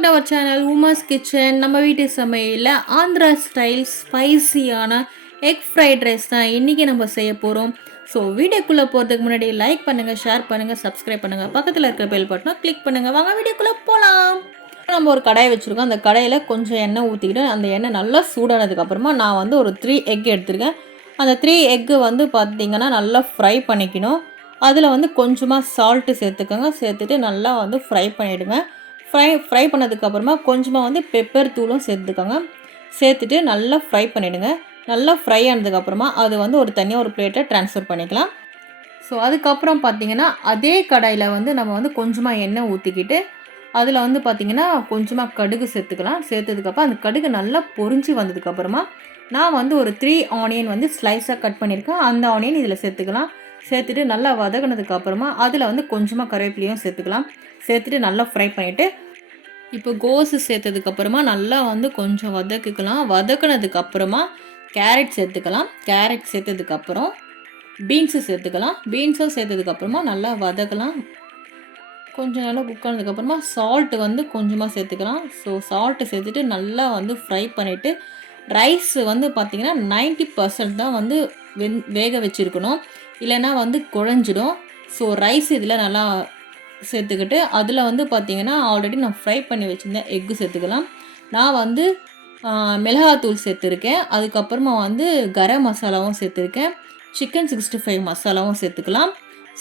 Back to our channel Uma's kitchen. நம்ம வீட்டு சமையலில் ஆந்திரா ஸ்டைல் ஸ்பைசியான எக் ஃப்ரைட் ரைஸ் தான் இன்றைக்கி நம்ம செய்ய போகிறோம். ஸோ வீடியோக்குள்ளே போகிறதுக்கு முன்னாடி லைக் பண்ணுங்கள், ஷேர் பண்ணுங்கள், சப்ஸ்கிரைப் பண்ணுங்கள், பக்கத்தில் இருக்கிற பெல் பட்டனை கிளிக் பண்ணுங்கள். வாங்க வீடியோக்குள்ளே போகலாம். நம்ம ஒரு கடாயை வச்சுருக்கோம். அந்த கடாயில் கொஞ்சம் எண்ணெய் ஊற்றிக்கிட்டு அந்த எண்ணெய் நல்லா சூடானதுக்கப்புறமா நான் வந்து ஒரு 3 எக் எடுத்திருக்கேன். அந்த 3 எக்கு வந்து பார்த்திங்கன்னா நல்லா ஃப்ரை பண்ணிக்கணும். அதில் வந்து கொஞ்சமாக சால்ட்டு சேர்த்துக்கோங்க. சேர்த்துட்டு நல்லா வந்து ஃப்ரை பண்ணிவிடுங்க. ஃப்ரை பண்ணதுக்கப்புறமா கொஞ்சமாக வந்து பெப்பர் தூளும் சேர்த்துக்கோங்க. சேர்த்துட்டு நல்லா ஃப்ரை பண்ணிவிடுங்க. நல்லா ஃப்ரை ஆனதுக்கப்புறமா அது வந்து ஒரு தனியாக ஒரு பிளேட்டை ட்ரான்ஸ்ஃபர் பண்ணிக்கலாம். ஸோ அதுக்கப்புறம் பார்த்திங்கன்னா அதே கடாயில் வந்து நம்ம வந்து கொஞ்சமாக எண்ணெய் ஊற்றிக்கிட்டு அதில் வந்து பார்த்திங்கன்னா கொஞ்சமாக கடுகு சேர்த்துக்கலாம். சேர்த்ததுக்கப்புறம் அந்த கடுகு நல்லா பொரிஞ்சு வந்ததுக்கப்புறமா நான் வந்து ஒரு 3 ஆனியன் வந்து ஸ்லைஸாக கட் பண்ணியிருக்கேன். அந்த ஆனியன் இதில் சேர்த்துக்கலாம். சேர்த்துட்டு நல்லா வதங்கினதுக்கப்புறமா அதில் வந்து கொஞ்சமாக கருவேப்பிலையும் சேர்த்துக்கலாம். சேர்த்துட்டு நல்லா ஃப்ரை பண்ணிவிட்டு இப்போ கோஸு சேர்த்ததுக்கப்புறமா நல்லா வந்து கொஞ்சம் வதக்கிக்கலாம். வதக்கினதுக்கப்புறமா கேரட் சேர்த்துக்கலாம். கேரட் சேர்த்ததுக்கப்புறம் பீன்ஸு சேர்த்துக்கலாம். பீன்ஸும் சேர்த்ததுக்கப்புறமா நல்லா வதக்கலாம். கொஞ்சம் நல்லா குக் ஆனதுக்கப்புறமா சால்ட்டு வந்து கொஞ்சமாக சேர்த்துக்கலாம். ஸோ சால்ட்டு சேர்த்துட்டு நல்லா வந்து ஃப்ரை பண்ணிவிட்டு ரைஸ் வந்து பார்த்திங்கன்னா 90% தான் வந்து வேக வச்சுருக்கணும். இல்லைன்னா வந்து குழஞ்சிடும். ஸோ ரைஸ் இதில் நல்லா சேர்த்துக்கிட்டு அதில் வந்து பார்த்திங்கன்னா ஆல்ரெடி நான் ஃப்ரை பண்ணி வச்சுருந்தேன் எக்கு சேர்த்துக்கலாம். நான் வந்து மிளகாத்தூள் சேர்த்துருக்கேன். அதுக்கப்புறமா வந்து கரம் மசாலாவும் சேர்த்துருக்கேன். சிக்கன் 65 மசாலாவும் சேர்த்துக்கலாம்.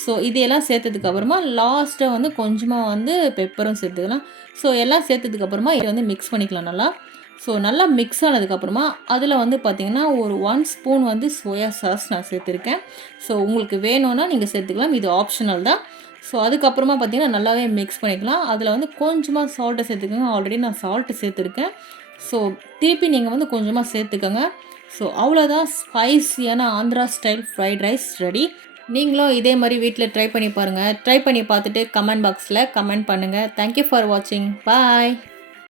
ஸோ இதையெல்லாம் சேர்த்ததுக்கப்புறமா லாஸ்ட்டாக வந்து கொஞ்சமாக வந்து பெப்பரும் சேர்த்துக்கலாம். ஸோ எல்லாம் சேர்த்ததுக்கப்புறமா இதை வந்து மிக்ஸ் பண்ணிக்கலாம் நல்லா. ஸோ நல்லா மிக்ஸ் ஆனதுக்கப்புறமா அதில் வந்து பார்த்திங்கன்னா ஒரு 1 ஸ்பூன் வந்து சோயா சாஸ் நான் சேர்த்துருக்கேன். ஸோ உங்களுக்கு வேணும்னா நீங்கள் சேர்த்துக்கலாம். இது ஆப்ஷனல் தான். ஸோ அதுக்கப்புறமா பார்த்திங்கன்னா நல்லாவே மிக்ஸ் பண்ணிக்கலாம். அதில் வந்து கொஞ்சமாக சால்ட்டை சேர்த்துக்கோங்க. ஆல்ரெடி நான் சால்ட்டு சேர்த்துருக்கேன். ஸோ திருப்பி நீங்கள் வந்து கொஞ்சமாக சேர்த்துக்கோங்க. ஸோ அவ்வளோதான், ஸ்பைசியான Andhra style fried rice ready. நீங்களும் இதே மாதிரி வீட்டில் ட்ரை பண்ணி பாருங்கள். ட்ரை பண்ணி பார்த்துட்டு கமெண்ட் பாக்ஸில் கமெண்ட் பண்ணுங்கள். தேங்க்யூ ஃபார் வாட்சிங். பாய்.